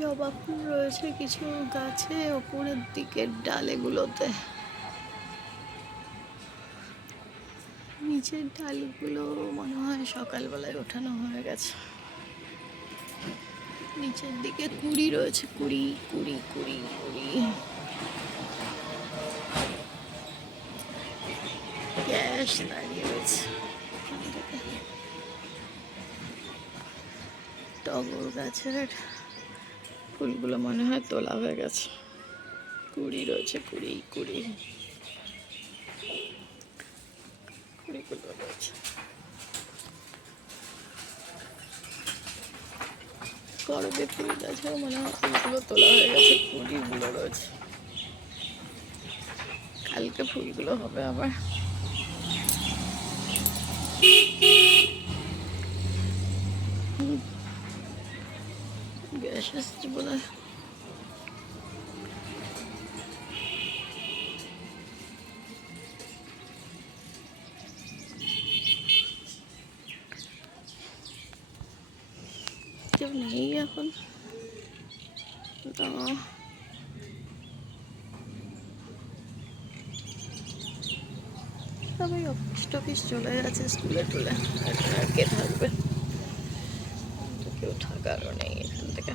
জবা ফুল রয়েছে কিছু গাছে ওপরের দিকের ডালেগুলোতে, নিচের ডালগুলো মনে হয় সকালবেলায় ওঠানো হয়ে গেছে। নিচের দিকে কুড়ি রয়েছে, কুড়ি কুড়ি কুড়ি কুড়ি গ্যাস দাঁড়িয়ে রয়েছে। টগর গাছের ফুলগুলো মনে হয় তোলা হয়ে গেছে। কুড়ি রয়েছে, কুড়ি কুড়ি কুড়িগুলো রয়েছে। করবে ফুল গাছেও মনে হয় ফুলগুলো তোলা হয়ে গেছে, কুড়িগুলো রয়েছে। কালকে ফুলগুলো হবে আবার। গ্যাস আসছে বোধ হয়। কেউ নেই এখন, সবাই অফিস টফিস চলে গেছে, স্কুলে টুলে। কে থাকবে? কেউ থাকারও নেই এখান থেকে।